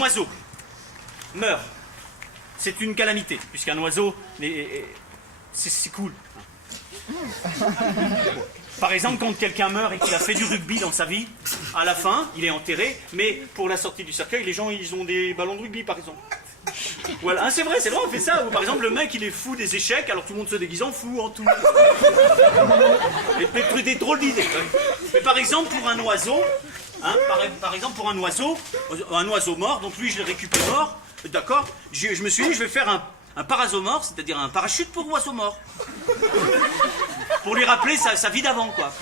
oiseau meurt, c'est une calamité, puisqu'un oiseau, c'est cool. Par exemple, quand quelqu'un meurt et qu'il a fait du rugby dans sa vie, à la fin, il est enterré, mais pour la sortie du cercueil, les gens, ils ont des ballons de rugby, par exemple. Voilà, hein, c'est vrai, on fait ça. Ou par exemple, le mec, il est fou des échecs, alors tout le monde se déguise en fou, en tout. Des drôles d'idées. Mais par exemple, pour un oiseau, hein, par exemple, pour un oiseau mort, donc lui, je le récupère mort, d'accord, je me suis dit, je vais faire un parasomore, c'est-à-dire un parachute pour oiseau mort. Pour lui rappeler sa vie d'avant, quoi.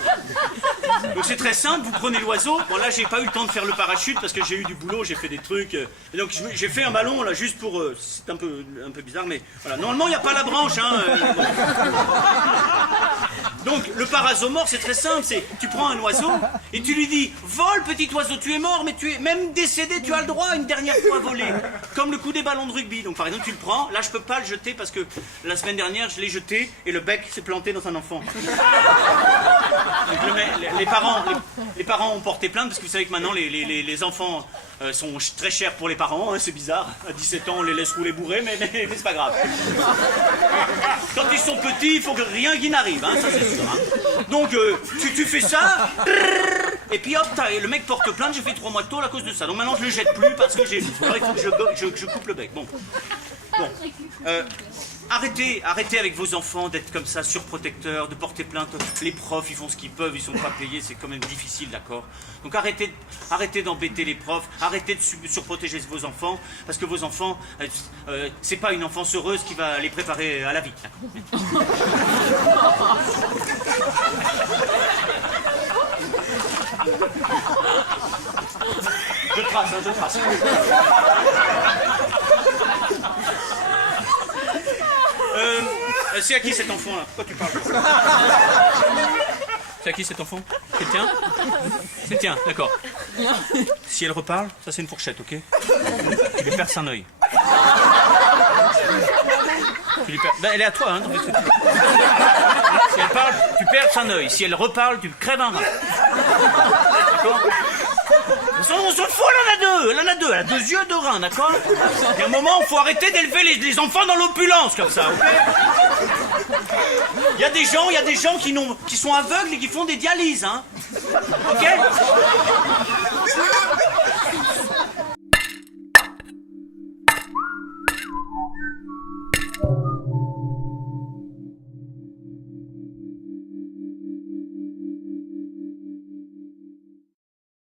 Donc c'est très simple, vous prenez l'oiseau. Bon là, j'ai pas eu le temps de faire le parachute parce que j'ai eu du boulot, j'ai fait des trucs. Et donc j'ai fait un ballon là juste pour... c'est un peu bizarre, mais voilà. Normalement, il n'y a pas la branche, hein. Donc le parasomore, c'est très simple, c'est tu prends un oiseau et tu lui dis « Vole, petit oiseau, tu es mort, mais tu es même décédé, tu as le droit une dernière fois à voler. » Comme le coup des ballons de rugby. Donc par exemple, tu le prends, là je peux pas le jeter parce que la semaine dernière, je l'ai jeté et le bec s'est planté dans un enfant. Donc, les parents ont porté plainte parce que vous savez que maintenant les enfants sont très chers pour les parents, hein, c'est bizarre. À 17 ans, on les laisse rouler bourrés, mais c'est pas grave. Quand ils sont petits, il faut que rien qui n'arrive, hein, ça c'est sûr. Hein. Donc tu fais ça, et puis hop, le mec porte plainte, j'ai fait 3 mois de tôle à cause de ça. Donc maintenant je le jette plus parce que il faut que je coupe le bec. Bon. Arrêtez avec vos enfants d'être comme ça, surprotecteurs, de porter plainte. Les profs, ils font ce qu'ils peuvent, ils sont pas payés, c'est quand même difficile, d'accord? Donc arrêtez d'embêter les profs, arrêtez de surprotéger vos enfants, parce que vos enfants, c'est pas une enfance heureuse qui va les préparer à la vie, d'accord? Je trace. C'est à qui cet enfant là? Pourquoi tu parles? C'est à qui cet enfant? C'est le tien? C'est le tien, d'accord. Si elle reparle, ça c'est une fourchette, ok? Tu lui perces un œil. Ben, elle est à toi, hein. Si elle parle, tu perces un œil. Si elle reparle, tu crèves un rein. D'accord? On se fout, elle en a deux, elle a 2 yeux, 2 reins, d'accord? Il y a un moment, il faut arrêter d'élever les enfants dans l'opulence, comme ça, ok? Il y a des gens qui sont aveugles et qui font des dialyses, hein? Ok?